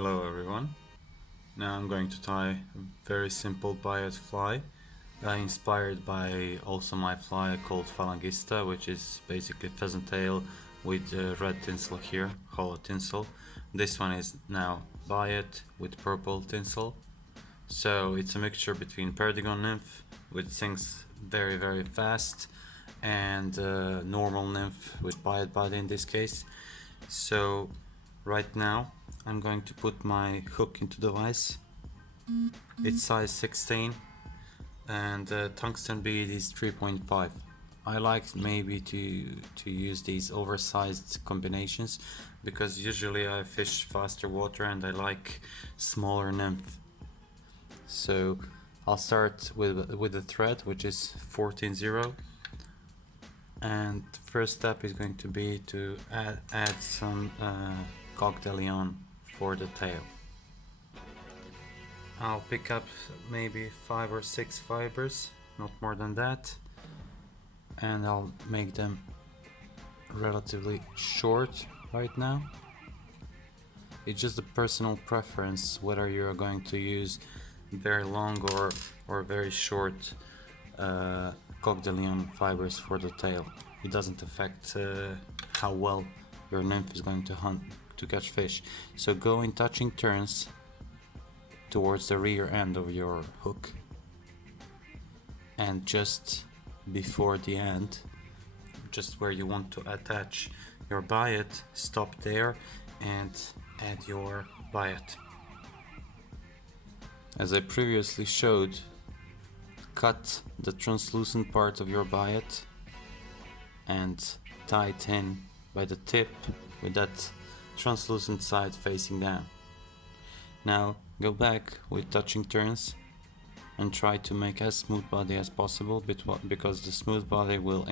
Hello everyone. Now I'm going to tie a very simple Biot fly inspired by also my fly called Phalangista, which is basically pheasant tail with red tinsel here, hollow tinsel. This one is now Biot with purple tinsel. So it's a mixture between perdigon nymph, which sings very fast, and normal nymph with Biot body in this case. So right now I'm going to put my hook into the vise. It's size 16 and tungsten bead is 3.5. I like maybe to use these oversized combinations because usually I fish faster water and I like smaller nymph. So I'll start with the thread, which is 14-0, and the first step is going to be to add some coq-de-lion for the tail. I'll pick up maybe 5 or 6 fibers, not more than that, and I'll make them relatively short right now. It's just a personal preference whether you're going to use very long or very short coq-de-lion fibers for the tail. It doesn't affect how well your nymph is going to hunt to catch fish. So go in touching turns towards the rear end of your hook, and just before the end, just where you want to attach your biot, stop there and add your biot. As I previously showed, cut the translucent part of your biot and tie it in by the tip with that translucent side facing down. Now go back with touching turns and try to make as smooth body as possible, because the smooth body will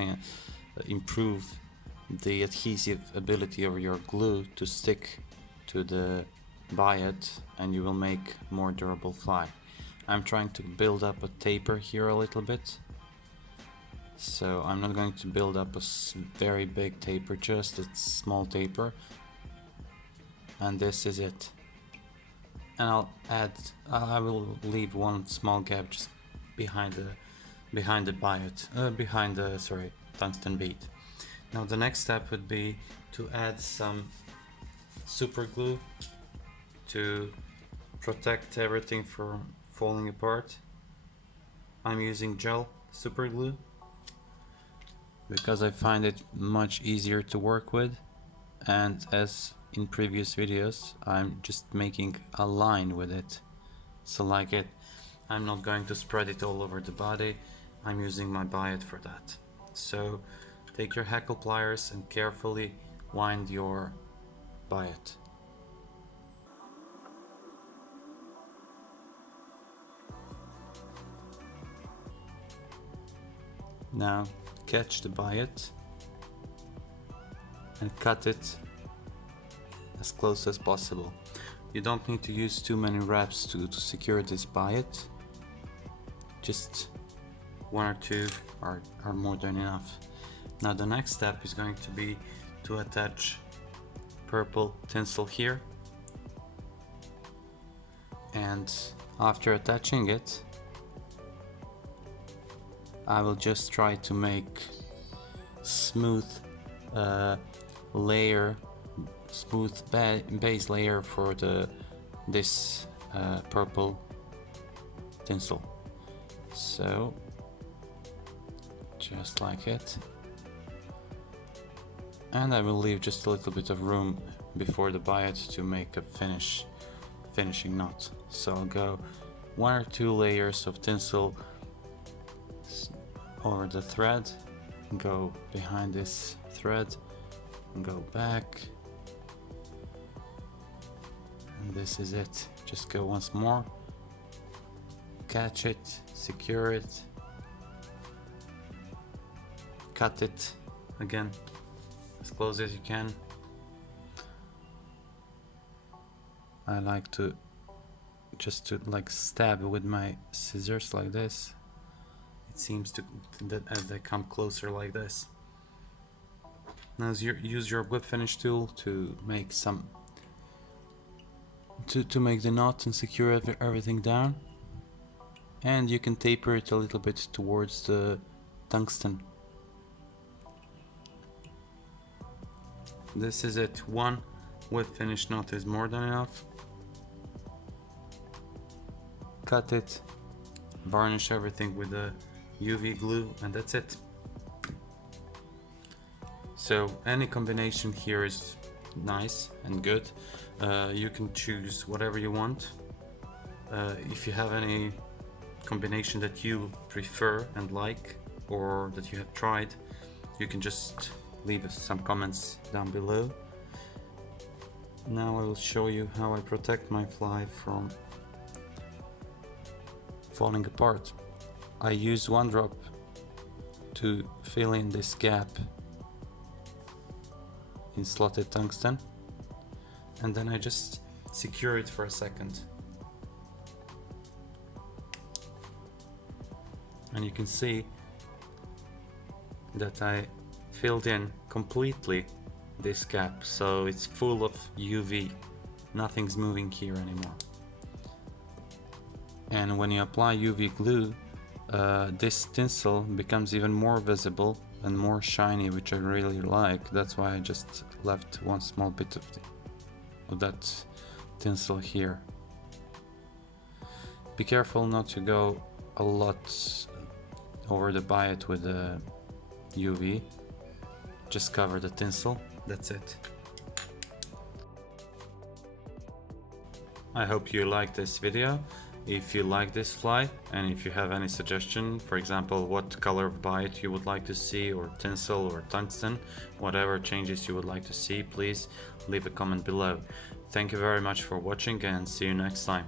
improve the adhesive ability of your glue to stick to the biot, and you will make more durable fly. I'm trying to build up a taper here a little bit, so I'm not going to build up a very big taper, just a small taper, and this is it. And I will leave one small gap just behind the tungsten bead. Now the next step would be to add some super glue to protect everything from falling apart. I'm using gel super glue because I find it much easier to work with, and as in previous videos, I'm just making a line with it. So like it, I'm not going to spread it all over the body. I'm using my biot for that. So take your hackle pliers and carefully wind your biot. Now catch the biot and cut it as close as possible. You don't need to use too many wraps to secure this biot. Just 1 or 2 are more than enough. Now the next step is going to be to attach purple tinsel here, and after attaching it, I will just try to make smooth base layer for this purple tinsel. So just like it, and I will leave just a little bit of room before the biot to make a finishing knot. So I'll go 1 or 2 layers of tinsel over the thread, go behind this thread, go back, and this is it. Just go once more, catch it, secure it, cut it again as close as you can. I like to like stab with my scissors like this. It seems as they come closer like this. Now use your whip finish tool to make some to make the knot and secure everything down. And you can taper it a little bit towards the tungsten. This is it. One with finished knot is more than enough. Cut it, varnish everything with the UV glue, and that's it. So any combination here is nice and good. You can choose whatever you want. If you have any combination that you prefer and like, or that you have tried, you can just leave us some comments down below. Now I will show you how I protect my fly from falling apart. I use one drop to fill in this gap in slotted tungsten, and then I just secure it for a second. And you can see that I filled in completely this gap, so it's full of UV. Nothing's moving here anymore. And when you apply UV glue, this tinsel becomes even more visible and more shiny, which I really like. That's why I just left one small bit of that tinsel here. Be careful not to go a lot over the biot with the UV. Just cover the tinsel, that's it. I hope you liked this video. If you like this fly, and if you have any suggestion, for example what color of biot you would like to see, or tinsel or tungsten, whatever changes you would like to see, please leave a comment below. Thank you very much for watching, and see you next time.